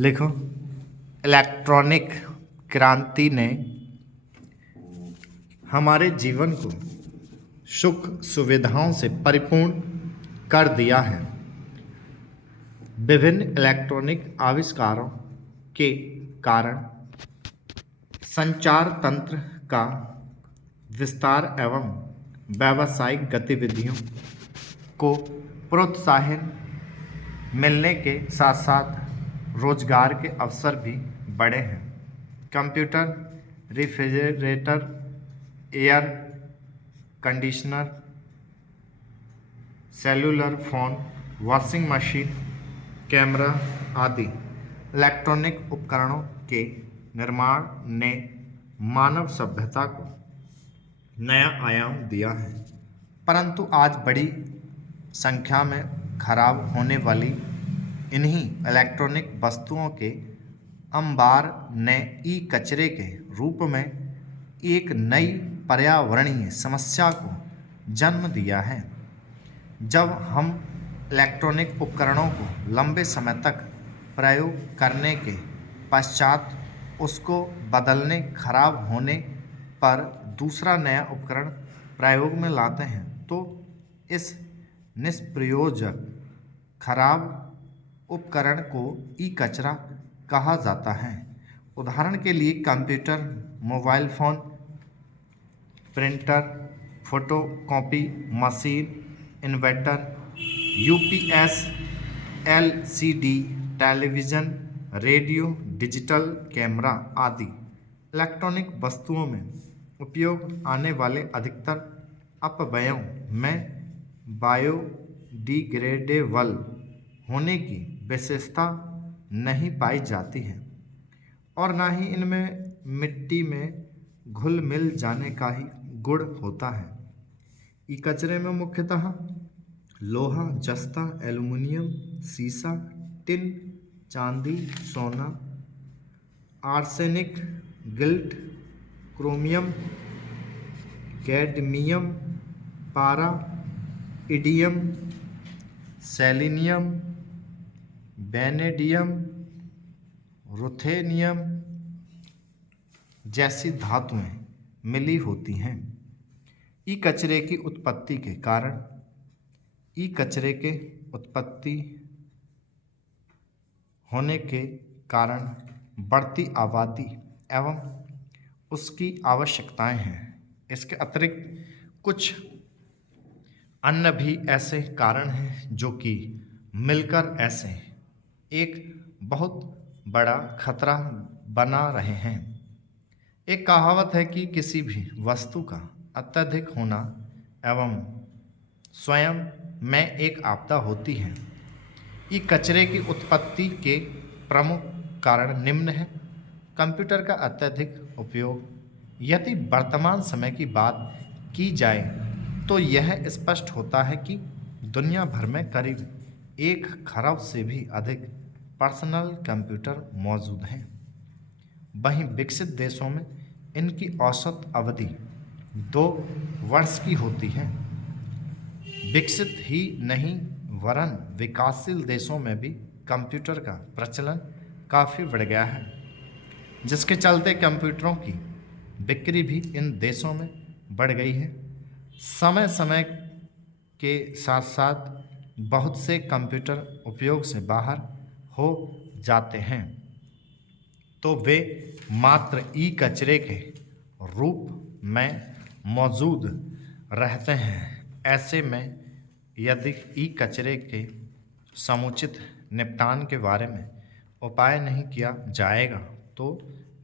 लिखो। इलेक्ट्रॉनिक क्रांति ने हमारे जीवन को सुख सुविधाओं से परिपूर्ण कर दिया है। विभिन्न इलेक्ट्रॉनिक आविष्कारों के कारण संचार तंत्र का विस्तार एवं व्यावसायिक गतिविधियों को प्रोत्साहन मिलने के साथ साथ रोजगार के अवसर भी बढ़े हैं। Computer, refrigerator, air conditioner, cellular phone, washing machine, camera आदि इलेक्ट्रॉनिक उपकरणों के निर्माण ने मानव सभ्यता को नया आयाम दिया है। परंतु आज बड़ी संख्या में खराब होने वाली इन्हीं इलेक्ट्रॉनिक वस्तुओं के अंबार ने ई कचरे के रूप में एक नई पर्यावरणीय समस्या को जन्म दिया है। जब हम इलेक्ट्रॉनिक उपकरणों को लंबे समय तक प्रयोग करने के पश्चात उसको बदलने खराब होने पर दूसरा नया उपकरण प्रयोग में लाते हैं तो इस निष्प्रयोजक खराब उपकरण को ई कचरा कहा जाता है। उदाहरण के लिए computer, mobile phone, printer, photocopy machine, inverter, UPS, LCD, television, radio, digital camera आदि इलेक्ट्रॉनिक वस्तुओं में उपयोग आने वाले अधिकतर अपव्ययों में बायोडिग्रेडेबल होने की विशेषता नहीं पाई जाती है और न ही इनमें मिट्टी में घुल मिल जाने का ही गुण होता है। ई कचरे में मुख्यतः लोहा, जस्ता, एल्युमिनियम, सीसा, टिन, चांदी, सोना, आर्सेनिक, गिल्ट, क्रोमियम, कैडमियम, पारा, इडियम, सेलेनियम, वेनेडियम, रुथेनियम जैसी धातुएं मिली होती हैं। ई कचरे की उत्पत्ति के कारण ई कचरे के उत्पत्ति होने के कारण बढ़ती आबादी एवं उसकी आवश्यकताएं हैं। इसके अतिरिक्त कुछ अन्य भी ऐसे कारण हैं जो कि मिलकर ऐसे एक बहुत बड़ा खतरा बना रहे हैं। एक कहावत है कि किसी भी वस्तु का अत्यधिक होना एवं स्वयं में एक आपदा होती है। ई कचरे की उत्पत्ति के प्रमुख कारण निम्न हैं। कंप्यूटर का अत्यधिक उपयोग। यदि वर्तमान समय की बात की जाए तो यह स्पष्ट होता है कि दुनिया भर में करीब 1 खरब से भी अधिक पर्सनल कंप्यूटर मौजूद हैं। वहीं विकसित देशों में इनकी औसत अवधि 2 वर्ष की होती है। विकसित ही नहीं वरन विकासशील देशों में भी कंप्यूटर का प्रचलन काफ़ी बढ़ गया है, जिसके चलते कंप्यूटरों की बिक्री भी इन देशों में बढ़ गई है। समय समय के साथ साथ बहुत से कंप्यूटर उपयोग से बाहर हो जाते हैं तो वे मात्र ई कचरे के रूप में मौजूद रहते हैं। ऐसे में यदि ई कचरे के समुचित निपटान के बारे में उपाय नहीं किया जाएगा तो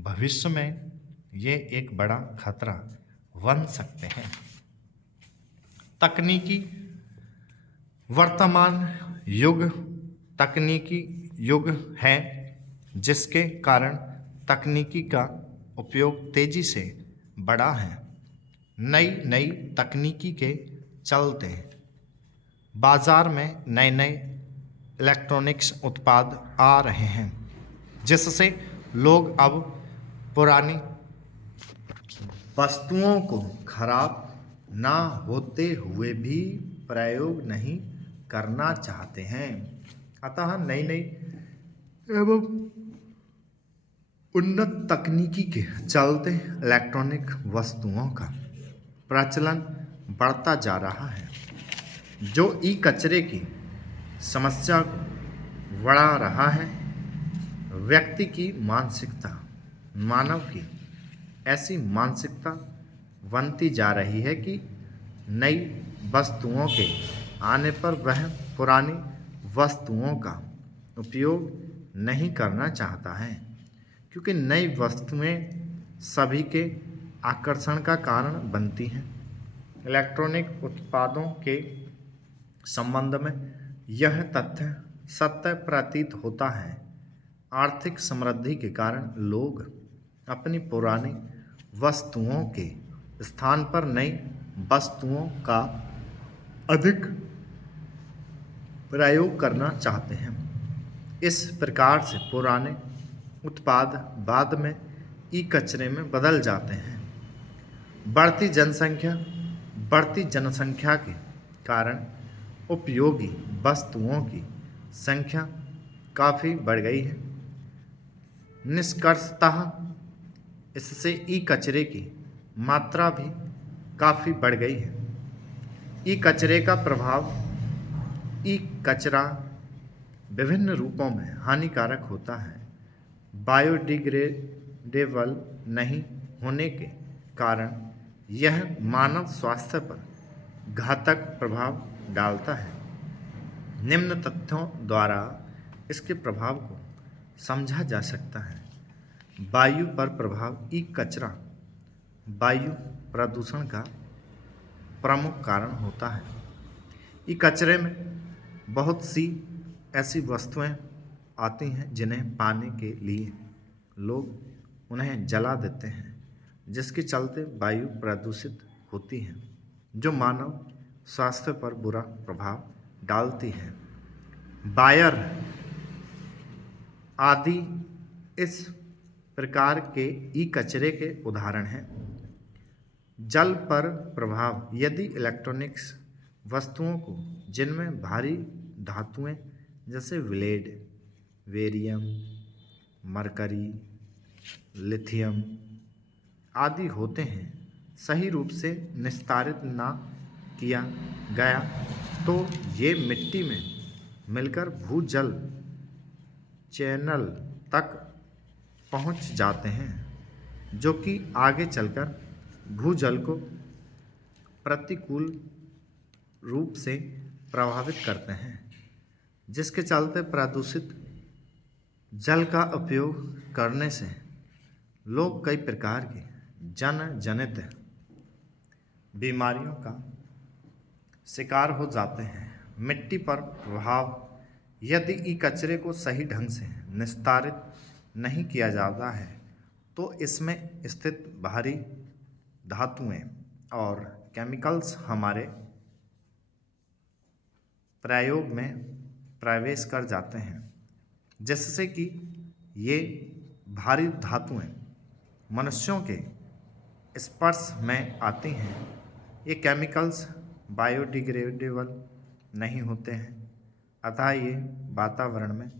भविष्य में ये एक बड़ा खतरा बन सकते हैं। तकनीकी वर्तमान युग तकनीकी युग है, जिसके कारण तकनीकी का उपयोग तेजी से बढ़ा है। नई नई तकनीकी के चलते बाजार में नए नए इलेक्ट्रॉनिक्स उत्पाद आ रहे हैं, जिससे लोग अब पुरानी वस्तुओं को खराब ना होते हुए भी प्रयोग नहीं करना चाहते हैं। अतः नई नई एवं उन्नत तकनीकी के चलते इलेक्ट्रॉनिक वस्तुओं का प्रचलन बढ़ता जा रहा है, जो ई कचरे की समस्या को बढ़ा रहा है। व्यक्ति की मानसिकता, मानव की ऐसी मानसिकता बनती जा रही है कि नई वस्तुओं के आने पर वह पुरानी वस्तुओं का उपयोग नहीं करना चाहता है, क्योंकि नई वस्तुएं सभी के आकर्षण का कारण बनती हैं। इलेक्ट्रॉनिक उत्पादों के संबंध में यह तथ्य सत्य प्रतीत होता है। आर्थिक समृद्धि के कारण लोग अपनी पुरानी वस्तुओं के स्थान पर नई वस्तुओं का अधिक प्रयोग करना चाहते हैं। इस प्रकार से पुराने उत्पाद बाद में ई कचरे में बदल जाते हैं। बढ़ती जनसंख्या के कारण उपयोगी वस्तुओं की संख्या काफ़ी बढ़ गई है। निष्कर्षतः इससे ई कचरे की मात्रा भी काफ़ी बढ़ गई है। ई कचरा विभिन्न रूपों में हानिकारक होता है। बायोडिग्रेडेबल नहीं होने के कारण यह मानव स्वास्थ्य पर घातक प्रभाव डालता है। निम्न तथ्यों द्वारा इसके प्रभाव को समझा जा सकता है। वायु पर प्रभाव। ई कचरा वायु प्रदूषण का प्रमुख कारण होता है। ई कचरे में बहुत सी ऐसी वस्तुएं आती हैं जिन्हें पाने के लिए लोग उन्हें जला देते हैं, जिसके चलते वायु प्रदूषित होती है, जो मानव स्वास्थ्य पर बुरा प्रभाव डालती है। वायर आदि इस प्रकार के ई कचरे के उदाहरण हैं। जल पर प्रभाव। यदि इलेक्ट्रॉनिक्स वस्तुओं को जिनमें भारी धातुएं जैसे लेड, बेरियम, मरकरी, लिथियम आदि होते हैं सही रूप से निस्तारित ना किया गया तो ये मिट्टी में मिलकर भूजल चैनल तक पहुंच जाते हैं, जो कि आगे चलकर भूजल को प्रतिकूल रूप से प्रभावित करते हैं, जिसके चलते प्रदूषित जल का उपयोग करने से लोग कई प्रकार की जनित बीमारियों का शिकार हो जाते हैं। मिट्टी पर प्रभाव। यदि ई कचरे को सही ढंग से निस्तारित नहीं किया जाता है तो इसमें स्थित भारी धातुएं और केमिकल्स हमारे प्रयोग में प्रवेश कर जाते हैं, जिससे कि ये भारी धातुएं मनुष्यों के स्पर्श में आती हैं। ये केमिकल्स बायोडिग्रेडेबल नहीं होते हैं, अतः ये वातावरण में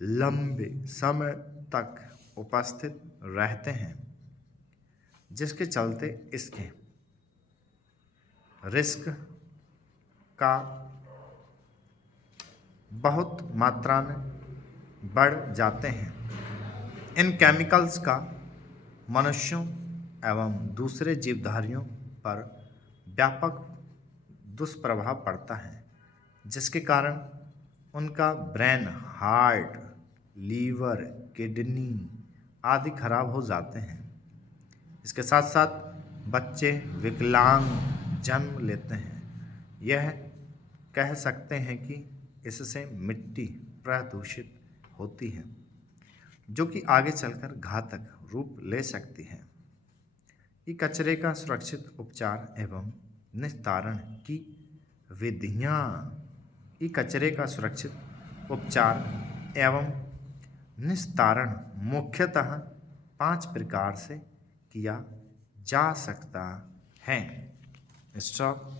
लंबे समय तक उपस्थित रहते हैं, जिसके चलते इसके रिस्क का बहुत मात्रा में बढ़ जाते हैं। इन केमिकल्स का मनुष्यों एवं दूसरे जीवधारियों पर व्यापक दुष्प्रभाव पड़ता है, जिसके कारण उनका ब्रेन, हार्ट, लीवर, किडनी आदि खराब हो जाते हैं। इसके साथ साथ बच्चे विकलांग जन्म लेते हैं। यह कह सकते हैं कि इससे मिट्टी प्रदूषित होती है, जो कि आगे चलकर घातक रूप ले सकती है। ई कचरे का सुरक्षित उपचार एवं निस्तारण की विधियाँ। ई कचरे का सुरक्षित उपचार एवं निस्तारण मुख्यतः 5 प्रकार से किया जा सकता है। स्टॉप।